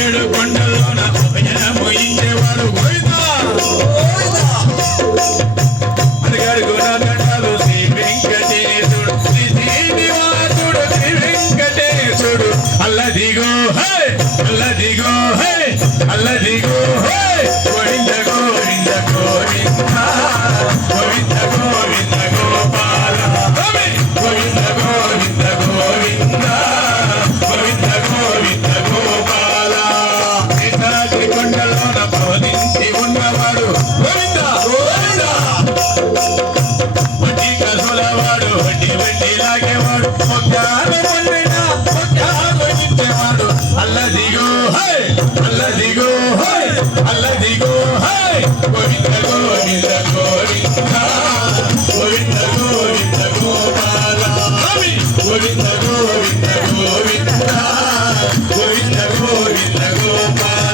ఏడు కొండల్లోన మోయించేవాడు అడిగాడు శ్రీ వెంకటేశుడు శ్రీ శ్రీనివాసుడు శ్రీ వెంకటేశుడు అల్లదిగో హే అల్లదిగో హే అల్లదిగో హే గోవింద గోవింద గోవింద గోవింద గోవింద గోపాల గోవింద గోవింద గోవింద గోవింద గోవింద గోపాల ఏకాద్రి కొండలోన పవనించి ఉన్నవాడు గోవింద గోవింద వడ్డీ కసులవాడు వడ్డీ వడ్డీ లాగేవాడు మొగ్గాలు పండిన మొగ్గాలు ఇచ్చేవాడు అల్లదిగో హై అల్లదిగో హై అల్లదిగో హై గోవింద గోవింద గోవింద గోవింద గోవింద గోపాల గోవింద గోవింద గోవింద గోవింద గోవింద గోపాల